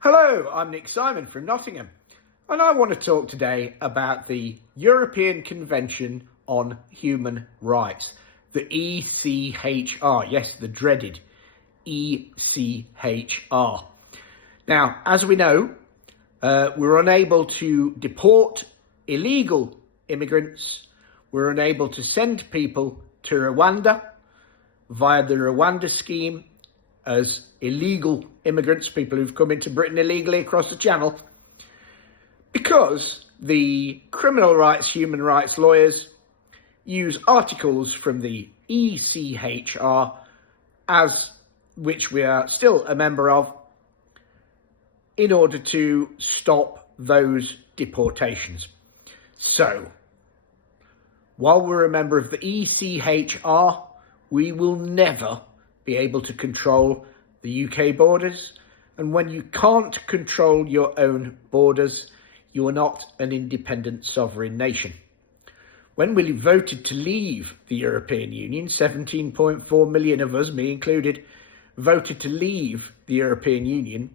Hello, I'm Nick Simon from Nottingham, and I want to talk today about the European Convention on Human Rights, the ECHR, yes, the dreaded ECHR. Now, as we know, we're unable to deport illegal immigrants, we're unable to send people to Rwanda via the Rwanda scheme as illegal immigrants, people who've come into Britain illegally across the Channel, because the criminal rights, human rights lawyers use articles from the ECHR, as which we are still a member of, in order to stop those deportations. So, while we're a member of the ECHR, we will never be able to control the UK borders. And when you can't control your own borders, you are not an independent sovereign nation. When we voted to leave the European Union, 17.4 million of us, me included, voted to leave the European Union.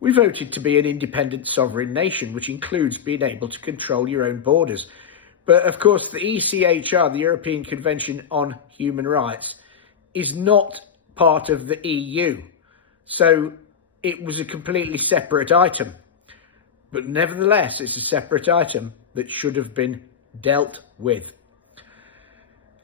We voted to be an independent sovereign nation, which includes being able to control your own borders. But of course, the ECHR, the European Convention on Human Rights, is not part of the EU. So it was a completely separate item. But nevertheless, it's a separate item that should have been dealt with.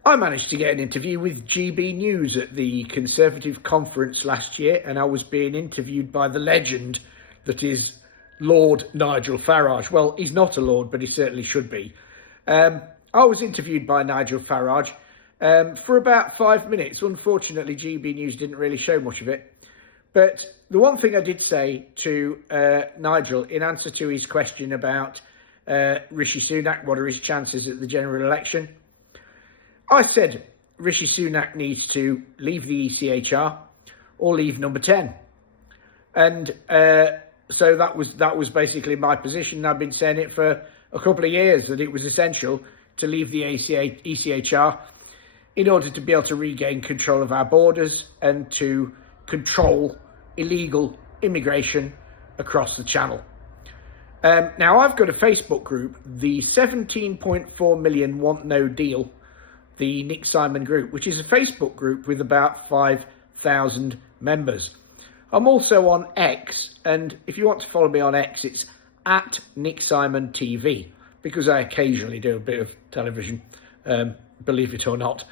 I managed to get an interview with GB News at the Conservative conference last year, and I was being interviewed by the legend that is Lord Nigel Farage. Well, he's not a lord, but he certainly should be. I was interviewed by Nigel Farage for about 5 minutes. Unfortunately, GB News didn't really show much of it. But the one thing I did say to Nigel in answer to his question about Rishi Sunak, what are his chances at the general election? I said Rishi Sunak needs to leave the ECHR or leave number 10. And so that was basically my position. I've been saying it for a couple of years, that it was essential to leave the ECHR in order to be able to regain control of our borders and to control illegal immigration across the Channel. Now, I've got a Facebook group, the 17.4 million want no deal, the Nick Simon group, which is a Facebook group with about 5,000 members. I'm also on X, and if you want to follow me on X, it's at Nick Simon TV, because I occasionally do a bit of television, believe it or not.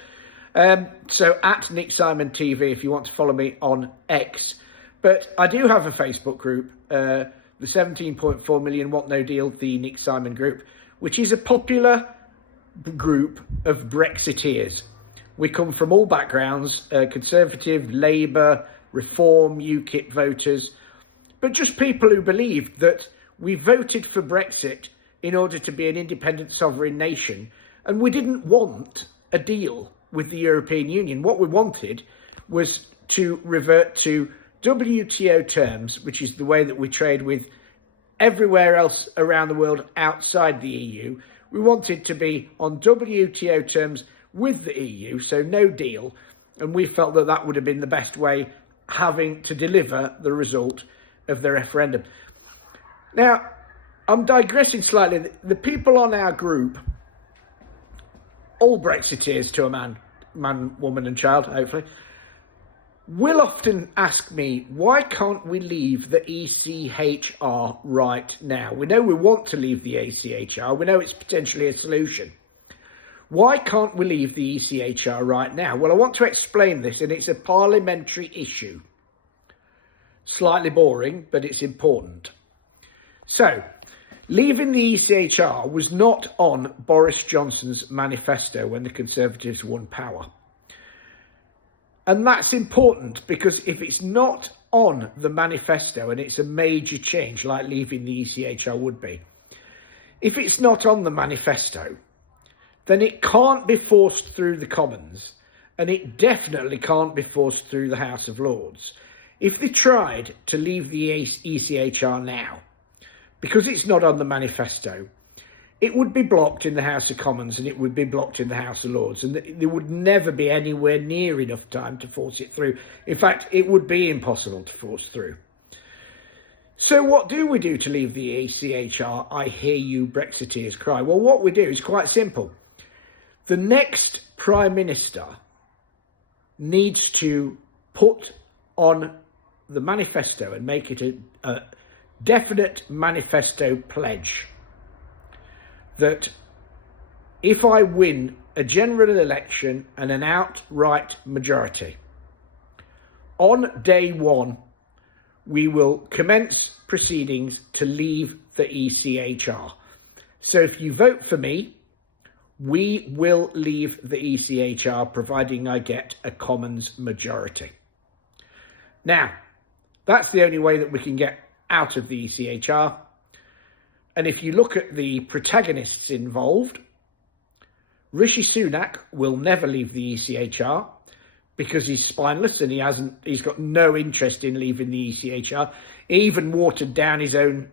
So at Nick Simon TV if you want to follow me on X. But I do have a Facebook group, the 17.4 million want no deal, the Nick Simon group, which is a popular group of Brexiteers. We come from all backgrounds, Conservative, Labour, Reform, UKIP voters, but just people who believed that we voted for Brexit in order to be an independent sovereign nation, and we didn't want a deal with the European Union. What we wanted was to revert to WTO terms, which is the way that we trade with everywhere else around the world outside the EU. We wanted to be on WTO terms with the EU, so no deal. And we felt that that would have been the best way, having to deliver the result of the referendum. Now, I'm digressing slightly. The people on our group, all Brexiteers to a man, woman and child, hopefully, will often ask me, why can't we leave the ECHR right now? We know we want to leave the ECHR. We know it's potentially a solution. Why can't we leave the ECHR right now? Well, I want to explain this, and it's a parliamentary issue. Slightly boring, but it's important. So, leaving the ECHR was not on Boris Johnson's manifesto when the Conservatives won power. And that's important because if it's not on the manifesto, and it's a major change like leaving the ECHR would be, if it's not on the manifesto, then it can't be forced through the Commons, and it definitely can't be forced through the House of Lords. If they tried to leave the ECHR now, because it's not on the manifesto, it would be blocked in the House of Commons and it would be blocked in the House of Lords, and there would never be anywhere near enough time to force it through. In fact, it would be impossible to force through. So what do we do to leave the ECHR? I hear you Brexiteers cry. Well, what we do is quite simple. The next Prime Minister needs to put on the manifesto and make it a definite manifesto pledge that if I win a general election and an outright majority, on day one, we will commence proceedings to leave the ECHR. So if you vote for me, we will leave the ECHR, providing I get a Commons majority. Now, that's the only way that we can get out of the ECHR. And if you look at the protagonists involved, Rishi Sunak will never leave the ECHR because he's spineless and he's got no interest in leaving the ECHR. He even watered down his own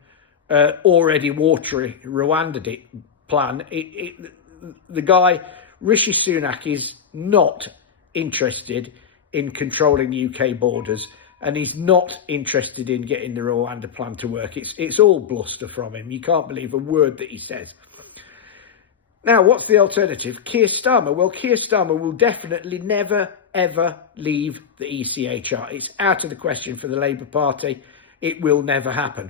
already watery Rwanda plan. The guy, Rishi Sunak, is not interested in controlling UK borders, and he's not interested in getting the Rwanda plan to work. It's all bluster from him. You can't believe a word that he says. Now, what's the alternative? Keir Starmer. Well, Keir Starmer will definitely never, ever leave the ECHR. It's out of the question for the Labour Party. It will never happen.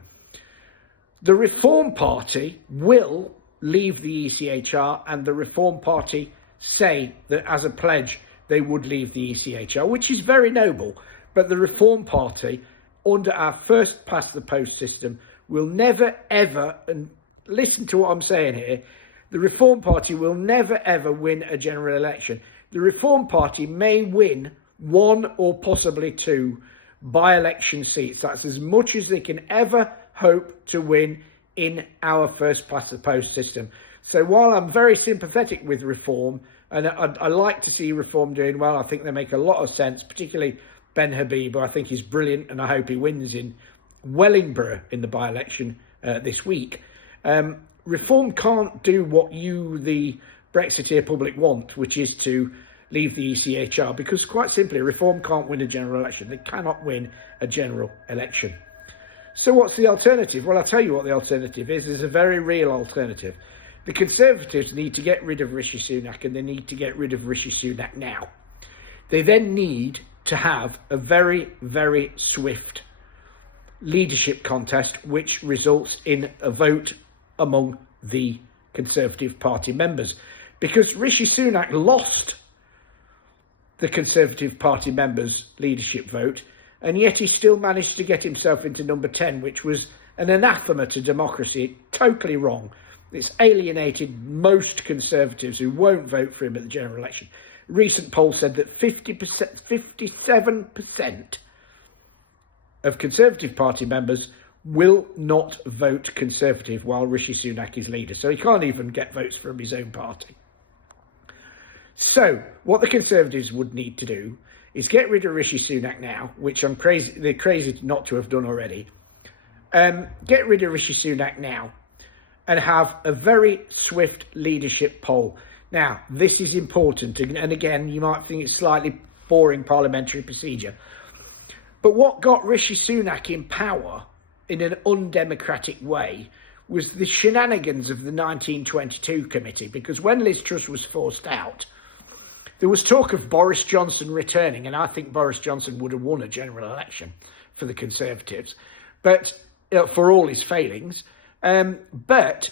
The Reform Party will leave the ECHR, and the Reform Party say that as a pledge they would leave the ECHR, which is very noble. But the Reform Party, under our first past the post system, will never, ever, and listen to what I'm saying here, the Reform Party will never, ever win a general election. The Reform Party may win one or possibly two by-election seats. That's as much as they can ever hope to win in our first past the post system. So while I'm very sympathetic with Reform, and I like to see Reform doing well, I think they make a lot of sense, particularly Ben Habib, who I think is brilliant, and I hope he wins in Wellingborough in the by-election this week. Reform can't do what you, the Brexiteer public, want, which is to leave the ECHR, because quite simply, Reform can't win a general election. They cannot win a general election. So what's the alternative? Well, I'll tell you what the alternative is. There's a very real alternative. The Conservatives need to get rid of Rishi Sunak, and they need to get rid of Rishi Sunak now. They then need to have a very, very swift leadership contest, which results in a vote among the Conservative Party members. Because Rishi Sunak lost the Conservative Party members' leadership vote, and yet he still managed to get himself into number 10, which was an anathema to democracy. Totally wrong. It's alienated most Conservatives who won't vote for him at the general election. A recent poll said that 57% of Conservative Party members will not vote Conservative while Rishi Sunak is leader. So he can't even get votes from his own party. So what the Conservatives would need to do is get rid of Rishi Sunak now, which they're crazy not to have done already. Get rid of Rishi Sunak now and have a very swift leadership poll. Now, this is important, and again, you might think it's slightly boring parliamentary procedure. But what got Rishi Sunak in power in an undemocratic way was the shenanigans of the 1922 committee, because when Liz Truss was forced out, there was talk of Boris Johnson returning, and I think Boris Johnson would have won a general election for the Conservatives, but for all his failings. But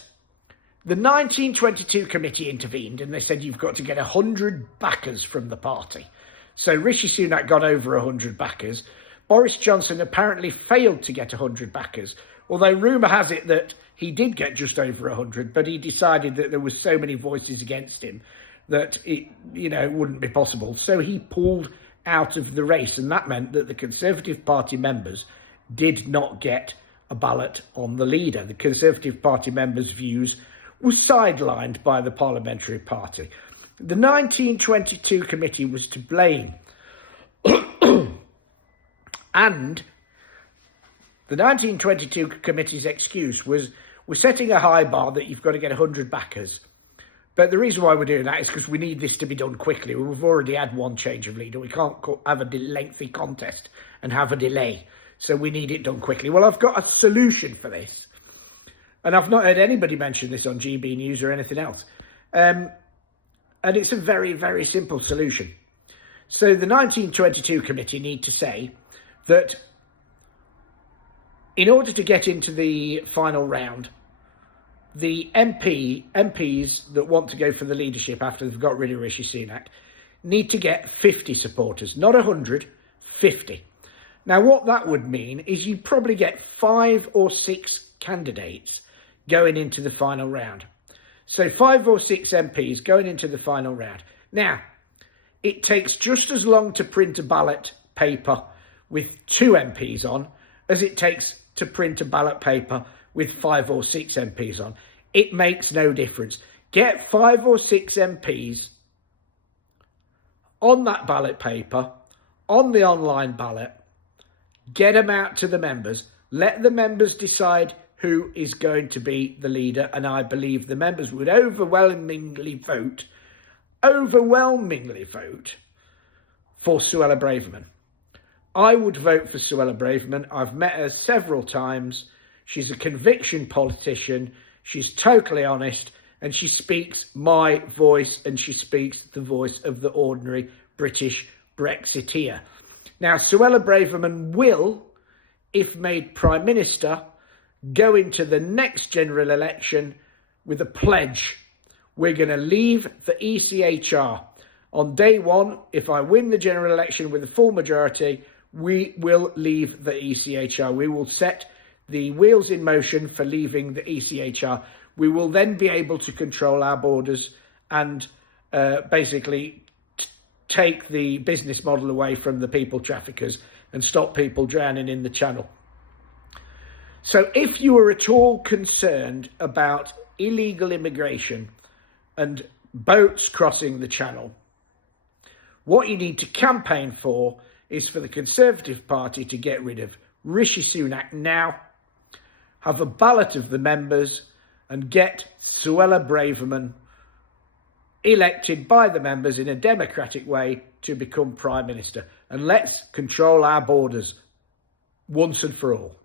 the 1922 committee intervened, and they said you've got to get 100 backers from the party. So Rishi Sunak got over 100 backers. Boris Johnson apparently failed to get 100 backers, although rumour has it that he did get just over 100, but he decided that there was so many voices against him that it wouldn't be possible. So he pulled out of the race, and that meant that the Conservative Party members did not get a ballot on the leader. The Conservative Party members' views were sidelined by the Parliamentary Party. The 1922 committee was to blame. And the 1922 committee's excuse was, we're setting a high bar that you've got to get 100 backers. But the reason why we're doing that is because we need this to be done quickly. We've already had one change of leader. We can't have a lengthy contest and have a delay. So we need it done quickly. Well, I've got a solution for this. And I've not heard anybody mention this on GB News or anything else. And it's a very, very simple solution. So the 1922 committee need to say that in order to get into the final round, the MPs that want to go for the leadership after they've got rid of Rishi Sunak need to get 50 supporters, not 100, 50. Now, what that would mean is you probably get 5 or 6 candidates going into the final round. So 5 or 6 MPs going into the final round. Now, it takes just as long to print a ballot paper with 2 MPs on as it takes to print a ballot paper with 5 or 6 MPs on. It makes no difference. Get 5 or 6 MPs on that ballot paper, on the online ballot, get them out to the members, let the members decide who is going to be the leader, and I believe the members would overwhelmingly vote for Suella Braverman. I would vote for Suella Braverman. I've met her several times. She's a conviction politician. She's totally honest, and she speaks my voice, and she speaks the voice of the ordinary British Brexiteer. Now, Suella Braverman will, if made Prime Minister, go into the next general election with a pledge. We're going to leave the ECHR. On day one, if I win the general election with a full majority, we will leave the ECHR. We will set the wheels in motion for leaving the ECHR. We will then be able to control our borders and basically take the business model away from the people traffickers and stop people drowning in the channel. So if you are at all concerned about illegal immigration and boats crossing the channel, what you need to campaign for is for the Conservative Party to get rid of Rishi Sunak now, have a ballot of the members, and get Suella Braverman elected by the members in a democratic way to become Prime Minister. And let's control our borders once and for all.